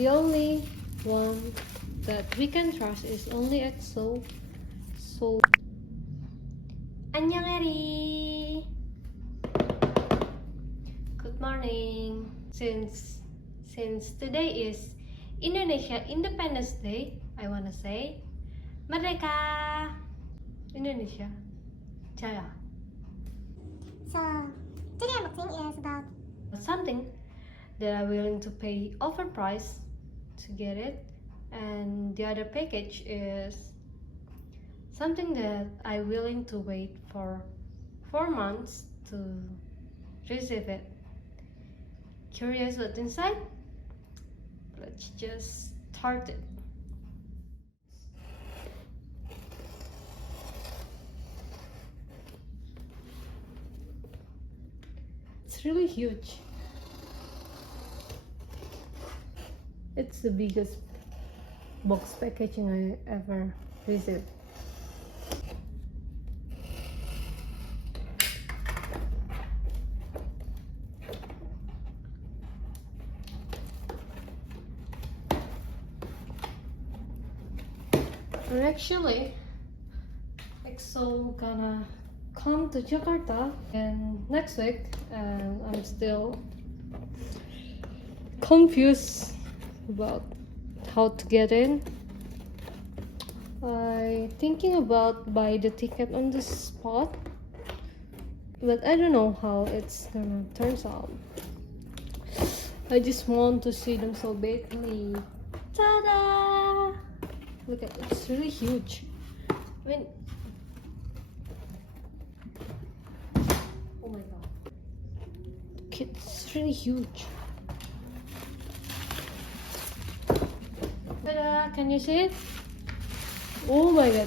The only one that we can trust is only EXO. So 안녕하리. Good morning. Since today is Indonesia Independence Day, I wanna say Merdeka Indonesia Jaya. So today unboxing is about Something that I'm willing to pay overpriced to get it, and the other package is something that I'm willing to wait for 4 months to receive it. Curious what's inside? Let's just start it. It's really huge. It's the biggest box packaging I ever received. And actually, EXO gonna come to Jakarta and next week, and I'm still confused about how to get in. I thinking about buy the ticket on the spot, but I don't know how it's gonna turns out. I just want to see them so badly. Ta-da! Look at it, it's really huge. I mean, oh my god, it's really huge. Ta-da! Can you see it? Oh my god,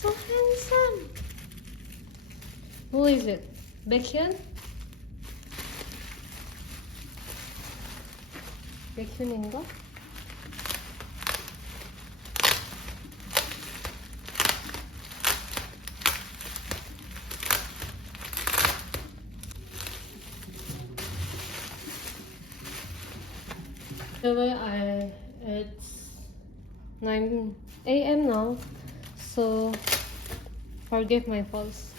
so handsome. Who is it? Baekhyun? Baekhyun인가? It's 9 a.m. now, so forgive my voice.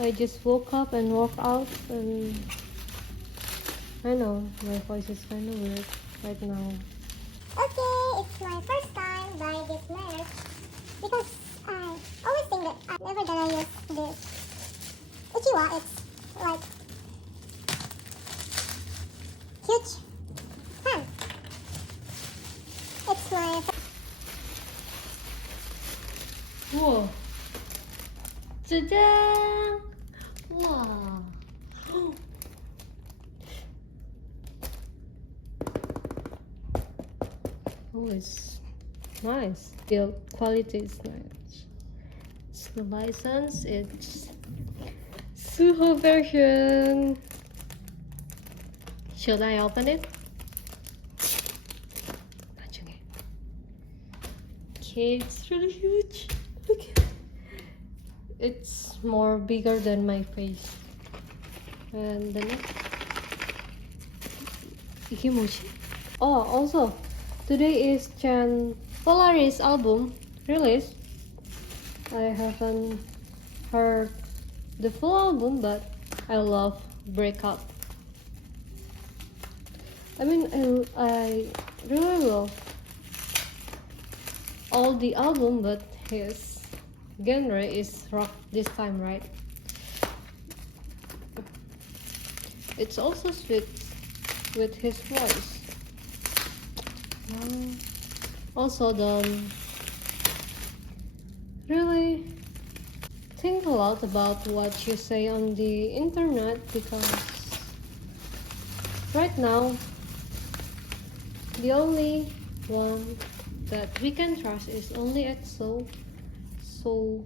I just woke up and walked out, and I know my voice is kind of weird right now. okay, it's my first time buying this merch because I always think that I'm never gonna use this Uchiwa. It's like huge fan. It's my 우와, 짜잔! 우와. Oh, it's nice. The quality is nice. It's the license. It's SUHO version. Should I open it? 나중에. Okay, it's really huge. Look at it. It's more bigger than my face. And then 이게 뭐지? Oh, also today is Chan Polaris album release. I haven't heard the full album, but I love Breakup. I mean, I really love all the album, but his genre is rock this time, right? It's also sweet with his voice. Also, don't really think a lot about what you say on the internet, because right now the only one that we can trust is only EXO. So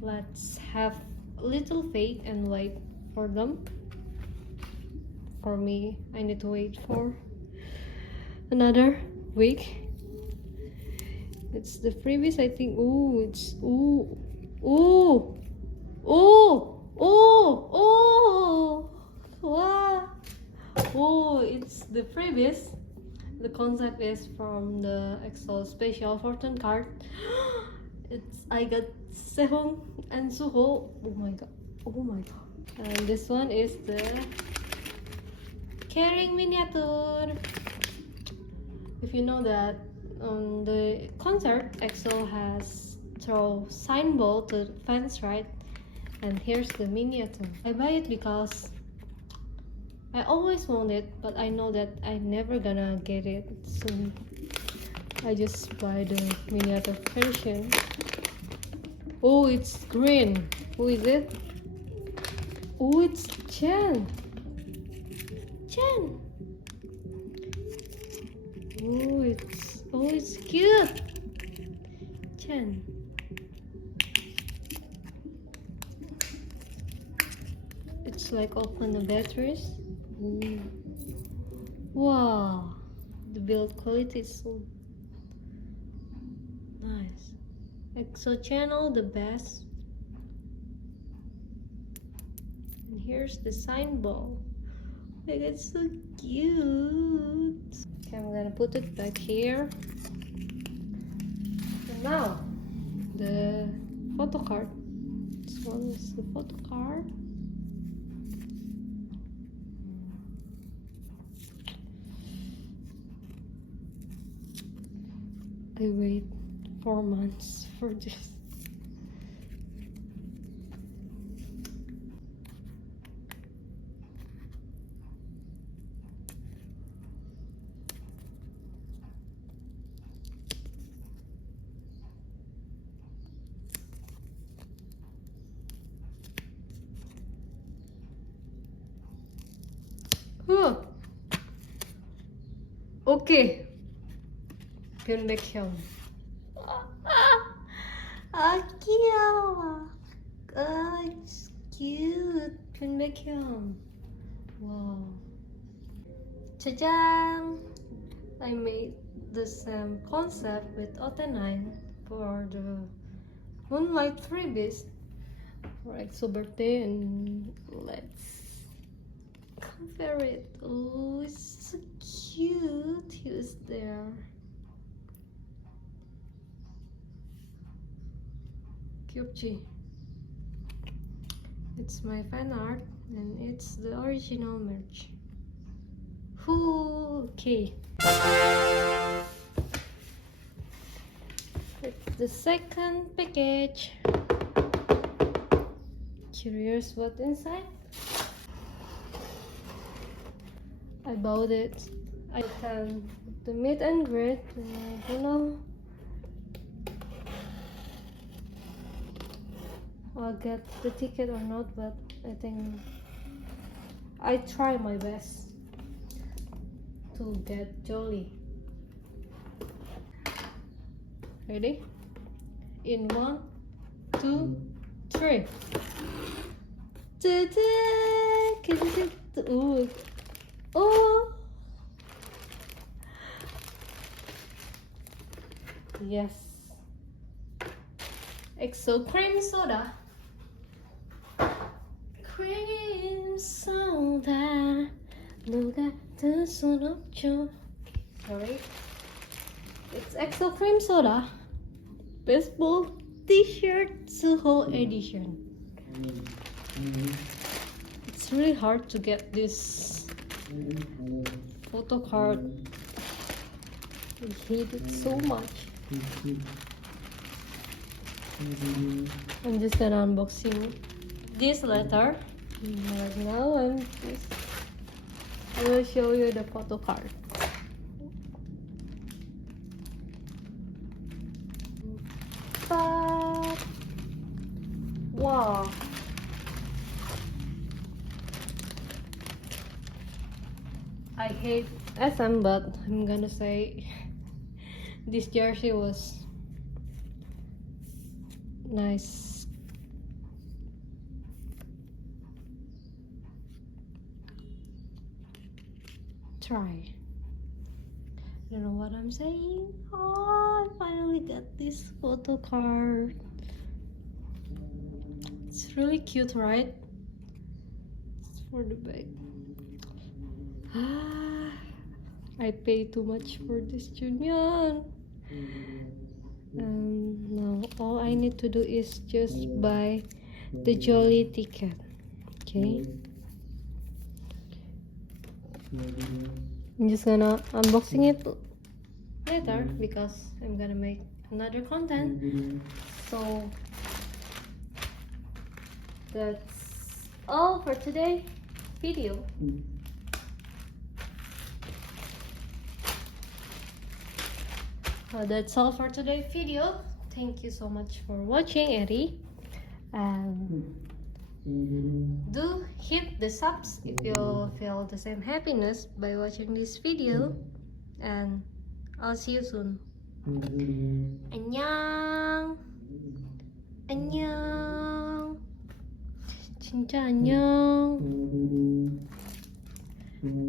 let's have a little faith and wait for them. For me, I need to wait for another week. It's the freebies, I think. Ooh, it's ooh, ooh, ooh, ooh, ooh. Wow. Oh, it's the freebies. The concept is from the EXO special fortune card. I got Sehun and SUHO. Oh my god. Oh my god. And this one is the carrying miniature. If you know that on the concert, EXO has throw sign ball to the fans, right? And here's the miniature. I buy it because I always want it, but I know that I'm never gonna get it soon. I just buy the miniature version. Oh, it's green. Who is it? Oh, it's Chen. Chen. Oh, it's cute. Chen. It's like open the batteries. Ooh. Wow, the build quality is so nice. EXO channel, the best. And here's the sign ball. Like, it's so cute. Okay, I'm gonna put it back here. And now, the photo card. This one is the photo card. I wait 4 months for this. Huh. Okay. 변백형. 귀여워. It's cute. 변백형. Wow. 짜잔! I made the same concept with OT9 for the Moonlight freebies for EXO birthday, and let's compare it. Oh, it's so cute. Who's there? Kyupchi. It's my fan art, and it's the original merch. Okay. It's the second package. Curious what inside? I bought it. I can the meet and greet. I don't know. I'll get the ticket or not, but I think I try my best to get jolly. Ready? In 1, 2, 3. Ooh. Oh. Yes. EXO cream soda. Cream soda. 누가 들 순 없죠. Sorry. It's EXO cream soda. Baseball t-shirt SUHO edition. It's really hard to get this photo card. I hate it so much. I'm just gonna unboxing this letter. Right now I will show you the photo card. But wow. I hate SM, but I'm gonna say this jersey was nice. Try. I don't know what I'm saying. Oh, I finally got this photo card. It's really cute, right? It's for the bag. I pay too much for this Junyan. Now all I need to do is just buy the Jolly ticket. Okay. I'm just gonna unboxing it later because I'm gonna make another content. So that's all for today video. That's all for today's video. Thank you so much for watching, Eri. Do hit the subs if you feel the same happiness by watching this video. And I'll see you soon. 안녕. 안녕. 진짜 안녕.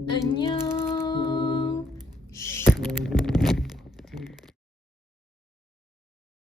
안녕.